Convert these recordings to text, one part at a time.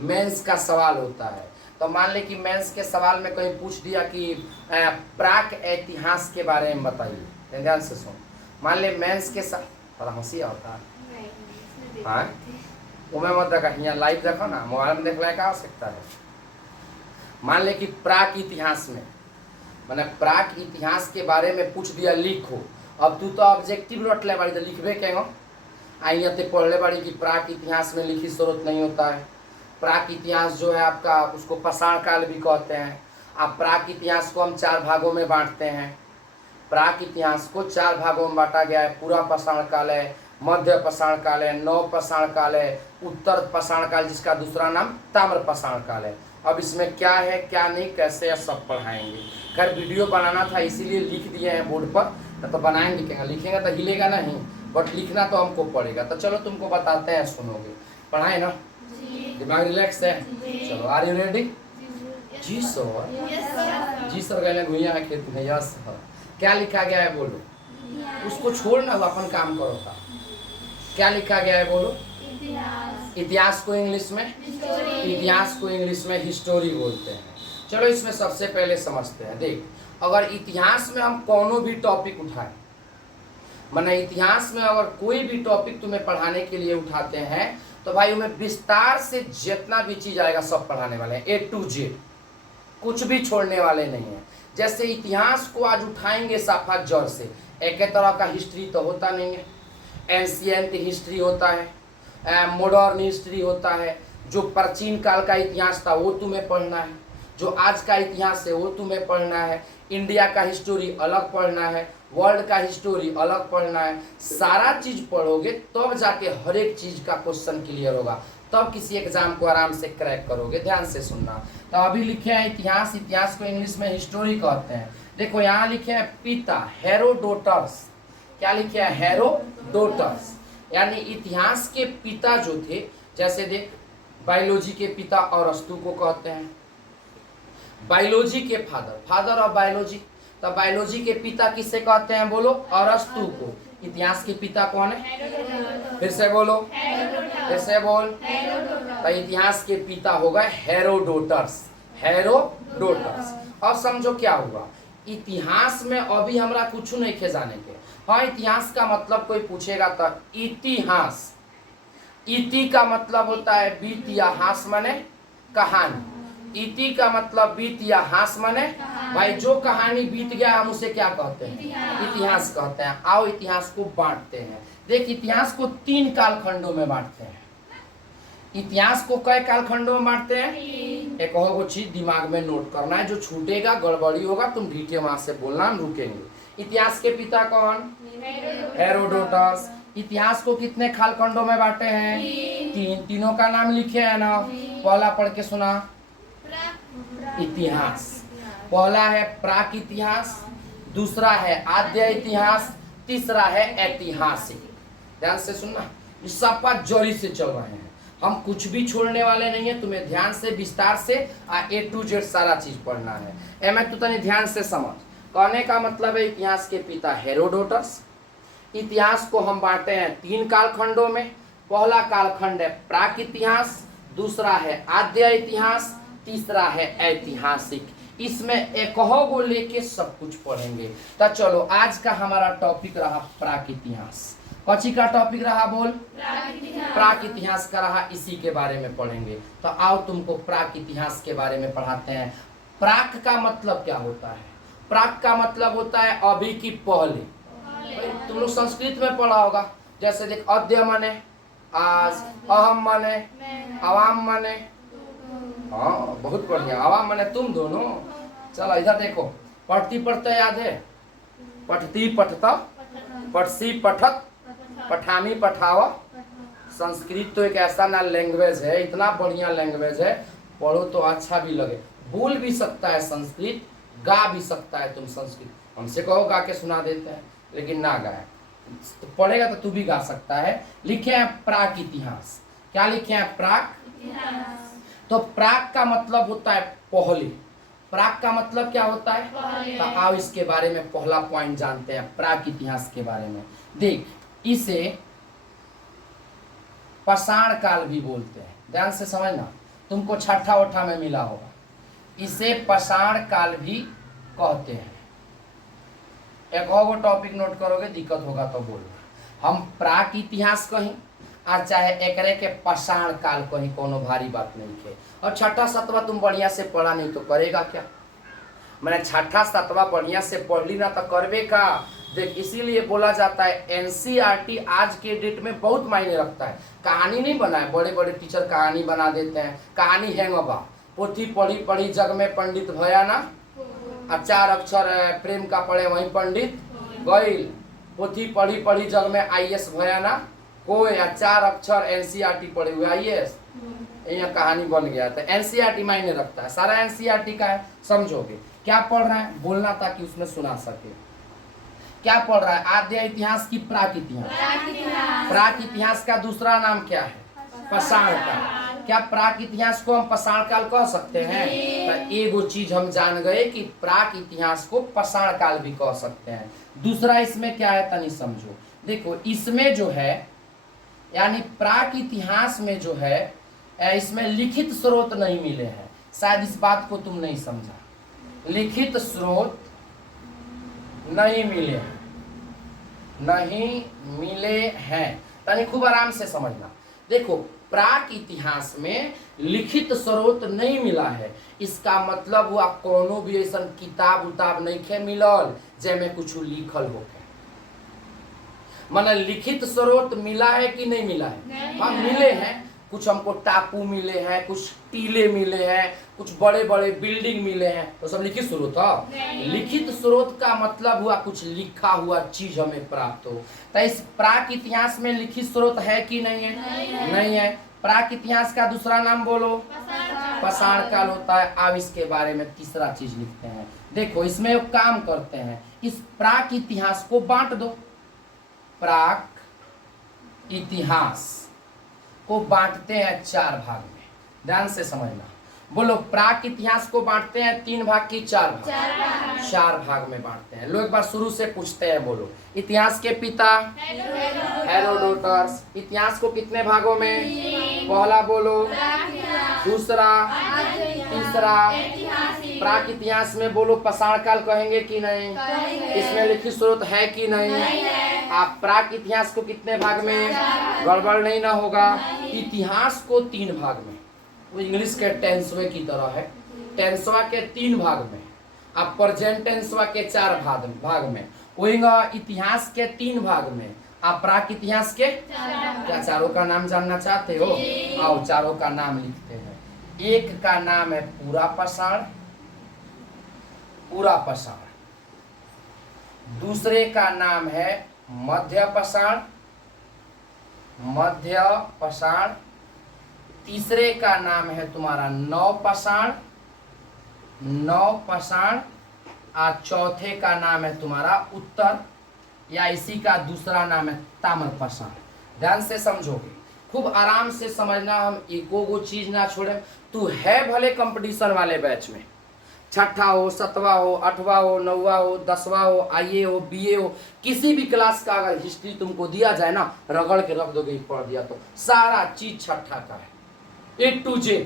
Mains का सवाल होता है। तो मान ले कि मेंस के सवाल में कहीं पूछ दिया कि प्राक इतिहास के बारे में बताइए, ध्यान से सुन। मान ले मेंस के थोड़ा हंसी आता है, हाँ उमें मत देखा, यहाँ लाइव देखो ना, मोबाइल में देखने का आवश्यकता है। मान ले कि प्राक इतिहास में मैंने प्राक इतिहास के बारे में पूछ दिया लिखो। अब तू तो ऑब्जेक्टिव रटले बाड़ी तो लिखबे केगो, आइए तो पढ़ले बाड़ी कि प्राक इतिहास में लिखित स्रोत नहीं होता है। प्राक इतिहास जो है आपका, उसको पाषाण काल भी कहते हैं। अब प्राक इतिहास को हम 4 भागों में बांटते हैं। प्राक इतिहास को 4 भागों में बांटा गया है। पूरा पाषाण काल है, मध्य पाषाण काल है, नव पाषाण काल है, उत्तर पाषाण काल जिसका दूसरा नाम ताम्र पाषाण काल है। अब इसमें क्या है क्या नहीं कैसे है सब पढ़ाएंगे। खैर वीडियो बनाना था इसीलिए लिख दिए हैं बोर्ड पर, तो बनाएंगे क्या, लिखेंगे तो हिलेगा नहीं, बट लिखना तो हमको पड़ेगा। तो चलो तुमको बताते हैं, सुनोगे, पढ़ाए ना, दिमाग रिलैक्स है। चलो आर यू रेडी? जी सर, जी सर कहने भैया है खेत में, यस सर। क्या लिखा गया है बोलो, उसको छोड़ ना, अपन काम करो था। क्या लिखा गया है बोलो? इतिहास को इंग्लिश में, इतिहास को इंग्लिश में हिस्टोरी बोलते हैं। चलो इसमें सबसे पहले समझते हैं। देख, अगर इतिहास में हम कोनो भी टॉपिक उठाएं, माने इतिहास में अगर कोई भी टॉपिक तुम्हें पढ़ाने के लिए उठाते हैं तो भाई उन्हें विस्तार से जितना भी चीज आएगा सब पढ़ाने वाले हैं, A to Z, कुछ भी छोड़ने वाले नहीं है। जैसे इतिहास को आज उठाएंगे साफा जड़ से, एक तरह का हिस्ट्री तो होता नहीं है। एंशियंट हिस्ट्री होता है, मॉडर्न हिस्ट्री होता है, जो प्राचीन काल का इतिहास था वो तुम्हें पढ़ना है, जो आज का इतिहास है वो तुम्हें पढ़ना है, इंडिया का हिस्टोरी अलग पढ़ना है, वर्ल्ड का हिस्टोरी अलग पढ़ना है। सारा चीज पढ़ोगे तब जाके हर एक चीज का क्वेश्चन क्लियर होगा, तब किसी एग्जाम को आराम से क्रैक करोगे। ध्यान से सुनना। तो अभी लिखे हैं इतिहास, इतिहास को इंग्लिश में हिस्टोरी कहते हैं। देखो यहाँ लिखे हैं पिता, हेरोडोटस। क्या लिखे हैं? हेरोडोटस, यानी इतिहास के पिता जो थे। जैसे देख, बायोलॉजी के पिता अरस्तु को कहते हैं, बायोलॉजी के फादर ऑफ बायोलॉजी। तो बायोलॉजी के पिता किसे कहते हैं बोलो? अरस्तु को। इतिहास के पिता कौन है? फिर से बोलो, फिर से बोल। तो इतिहास के पिता हो गए हेरोडोटस, हेरोडोटस। अब समझो क्या हुआ, इतिहास में अभी हमरा कुछ नहीं खे जाने के। हाँ, इतिहास का मतलब कोई पूछेगा तो इतिहास, इति का मतलब होता है बीत या हास माने कहानी। इति का मतलब बीत या हास माने भाई जो कहानी बीत गया हम उसे क्या कहते हैं? इतिहास कहते हैं। आओ इतिहास को बांटते हैं। देख, इतिहास को 3 कालखंडों में बांटते हैं। इतिहास को कई कालखंडों में बांटते हैं? एक और चीज दिमाग में नोट करना है, जो छूटेगा गड़बड़ी होगा तुम ढीके वहां से बोलना, हम रुकेंगे। इतिहास के पिता कौन? हेरोडोटस। इतिहास को कितने कालखंडों में बांटे हैं? 3। तीनों का नाम लिखे है ना, पहला पढ़ के सुना। इतिहास पहला है प्राक इतिहास, दूसरा है आद्य इतिहास, तीसरा है ऐतिहासिक। ध्यान से सुनना, इस सब पर जोरी से चल रहे हैं, हम कुछ भी छोड़ने वाले नहीं है। तुम्हें ध्यान से विस्तार से A to Z सारा चीज पढ़ना है। एम तू तनी ध्यान से समझ। कहने का मतलब है इतिहास के पिता हेरोडोटस। इतिहास को हम बांटे हैं 3 कालखंडों में। पहला कालखंड है प्राक इतिहास, दूसरा है आद्य इतिहास, तीसरा है ऐतिहासिक। इसमें एक गो लेके सब कुछ पढ़ेंगे। तो चलो आज का हमारा टॉपिक रहा प्राक इतिहास। कौची का टॉपिक रहा बोल? प्राक इतिहास का रहा, इसी के बारे में पढ़ेंगे। तो आओ तुमको प्राक इतिहास के बारे में पढ़ाते हैं। प्राक का मतलब क्या होता है? प्राक का मतलब होता है अभी की पहले। तुम लोग संस्कृत में पढ़ा होगा। जैसे देख, अद्य माने आज, अहम माने आवाम माने, हाँ बहुत बढ़िया, आवाम माने तुम दोनों। चलो इधर देखो, पढ़ती पढ़ते याद है? पढ़ती पढ़ता, पढ़सी पढ़त, पठामी पठावा। संस्कृत तो एक ऐसा ना लैंग्वेज है, इतना बढ़िया लैंग्वेज है, पढ़ो तो अच्छा भी लगे। बोल भी सकता है संस्कृत, गा भी सकता है तुम संस्कृत। हमसे कहो गा के सुना देते हैं, लेकिन ना गाए तो पढ़ेगा तो तू भी गा सकता है। लिखे हैं प्राक इतिहास। क्या लिखे हैं? प्राक। तो प्राक का मतलब होता है पहले। प्राक का मतलब क्या होता है? तो आओ इसके बारे में पहला पॉइंट जानते हैं, प्राक इतिहास के बारे में। देख, इसे पाषाण काल भी बोलते हैं। ध्यान से समझना, तुमको छठा वठा में मिला होगा। इसे पाषाण काल भी कहते हैं। एक और टॉपिक नोट करोगे, दिक्कत होगा तो बोलना। हम प्राक इतिहास कहीं और चाहे एकरे के पाषाण काल कहीं, कोनो भारी बात नहीं है। और छठा सातवा तुम बढ़िया से पढ़ा नहीं तो करेगा क्या? मैंने छठा सातवा बढ़िया से पढ़ ली ना तो करवे का। देख, इसीलिए बोला जाता है एनसीईआरटी आज के डेट में बहुत मायने रखता है। कहानी नहीं बना है, बड़े बड़े टीचर कहानी बना देते हैं, कहानी हैंगबा। पोथी पढ़ी पढ़ी जग में पंडित भया ना, और 4 अक्षर प्रेम का पढ़े वही पंडित गईल। पोथी पढ़ी पढ़ी जग में आईएएस भया ना कोई, या 4 अक्षर एनसीईआरटी पढ़े हुए आईएएस, यहाँ कहानी बन गया। तो एनसीईआरटी मायने रखता है, सारा एनसीईआरटी का है। समझोगे क्या पढ़ रहा है, बोलना ताकि उसमें सुना सके। क्या पढ़ रहा है? आद्य इतिहास की प्राक इतिहास। प्राक इतिहास का दूसरा नाम क्या है? पाषाण काल। क्या प्राक इतिहास को हम पाषाण काल कह सकते हैं? तो एगो चीज हम जान गए कि प्राक इतिहास को पाषाण काल भी कह सकते हैं। दूसरा इसमें क्या है तनी समझो। देखो, इसमें जो है यानी प्राक इतिहास में जो है, इसमें लिखित स्रोत नहीं मिले हैं। शायद इस बात को तुम नहीं समझा। लिखित स्रोत नहीं मिले हैं, नहीं मिले हैं। तनी खूब आराम से समझना। देखो, प्राक इतिहास में लिखित स्रोत नहीं मिला है, इसका मतलब हुआ कोनो भी ऐसा किताब उताब नहीं खे मिलल जेमें कुछ लिखल होके। माने लिखित स्रोत मिला है कि नहीं मिला है? हाँ, मिले हैं। कुछ हमको टापू मिले हैं, कुछ टीले मिले हैं, कुछ बड़े बड़े बिल्डिंग मिले हैं, तो सब लिखित स्रोत है। लिखित स्रोत का मतलब हुआ कुछ लिखा हुआ चीज हमें प्राप्त हो। तो इस प्राक इतिहास में लिखित स्रोत है कि नहीं है? नहीं है। प्राक इतिहास का दूसरा नाम बोलो, पाषाण काल होता है। अब इसके बारे में तीसरा चीज लिखते हैं। देखो, इसमें एक काम करते हैं, इस प्राक इतिहास को बांट दो। प्राक इतिहास को बांटते हैं 4 भाग में। ध्यान से समझना। बोलो, प्राक इतिहास को बांटते हैं 3 भाग की 4 भाग? 4 भाग में बांटते हैं। लोग एक बार शुरू से पूछते हैं। बोलो, इतिहास के पिता हेरोडोटस। इतिहास को कितने भागों में? पहला बोलो, दूसरा, तीसरा। प्राक इतिहास में बोलो पाषाण काल कहेंगे कि नहीं? इसमें लिखित स्रोत है कि नहीं? आप प्राक इतिहास को कितने भाग में? गड़बड़ नहीं ना होगा। इतिहास को 3 भाग में, वो इंग्लिश के टेंसवे की तरह है। टेंसवा के 3 भाग में, अब प्रेजेंट टेंसवा के 4 भाग में, वहींगा इतिहास के 3 भाग में, आप प्राक इतिहास के क्या चारों का नाम जानना चाहते हो? आओ, चारों का नाम लिखते हैं। एक का नाम है पूरा पाषाण, पूरा पाषाण। दूसरे का नाम है मध्य पाषाण, मध्य पाषाण। तीसरे का नाम है तुम्हारा नव पाषाण, नव पाषाण। और चौथे का नाम है तुम्हारा उत्तर, या इसी का दूसरा नाम है ताम्र पाषाण। ध्यान से समझोगे, खूब आराम से समझना। हम एको गो चीज ना छोड़े। तू है भले कंपटीशन वाले बैच में, छठा हो, 7वां हो, 8वां हो, 9वां हो, 10वां हो, आईए हो, बीए हो, किसी भी क्लास का अगर हिस्ट्री तुमको दिया जाए ना, रगड़ के रख दोगे। पढ़ दिया तो सारा चीज छठा का है, A to Z।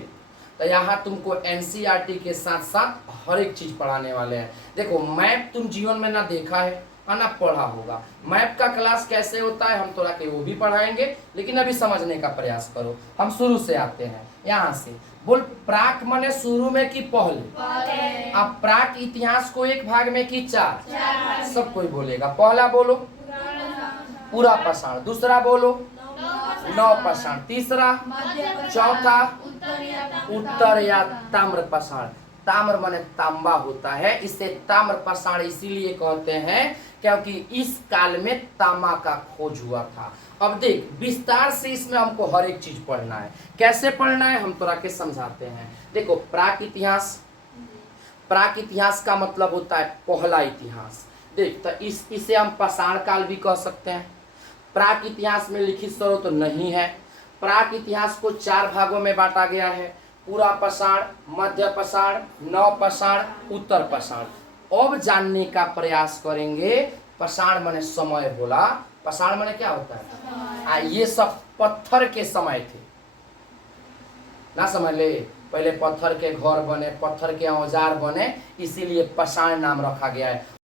तो यहाँ तुमको एनसीईआरटी के साथ साथ हर एक चीज पढ़ाने वाले हैं। देखो, मैप तुम जीवन में ना देखा है और ना पढ़ा होगा। मैप का क्लास कैसे होता है हम थोड़ा के वो भी पढ़ाएंगे, लेकिन अभी समझने का प्रयास करो। हम शुरू से आते हैं। यहाँ से बोल, प्राक मने शुरू में कि पहले? अब प्राक इतिहास को 1 भाग में कि 4? सब कोई बोलेगा। पहला बोलो पूरा पाषाण, दूसरा बोलो नव पाषाण, तीसरा, चौथा उत्तर या ताम्र पाषाण। ताम्र माने तांबा होता है, इसे ताम्र पाषाण इसीलिए कहते हैं क्योंकि इस काल में तांबा का खोज हुआ था। अब देख, विस्तार से इसमें हमको हर एक चीज पढ़ना है। कैसे पढ़ना है हम तोरा के समझाते हैं। देखो, प्राक इतिहास, प्राक इतिहास का मतलब होता है पहला इतिहास। देख, तो इसे हम पाषाण काल भी कह सकते हैं। प्राक इतिहास में लिखित स्रोत तो नहीं है। प्राक इतिहास को 4 भागों में बांटा गया है, पूरा पाषाण, मध्य पाषाण, नव पाषाण, उत्तर पाषाण। अब जानने का प्रयास करेंगे। पाषाण माने समय बोला, पाषाण माने क्या होता है? ये सब पत्थर के समय थे ना, समझ ले। पहले पत्थर के घर बने, पत्थर के औजार बने, इसीलिए पाषाण नाम रखा गया है।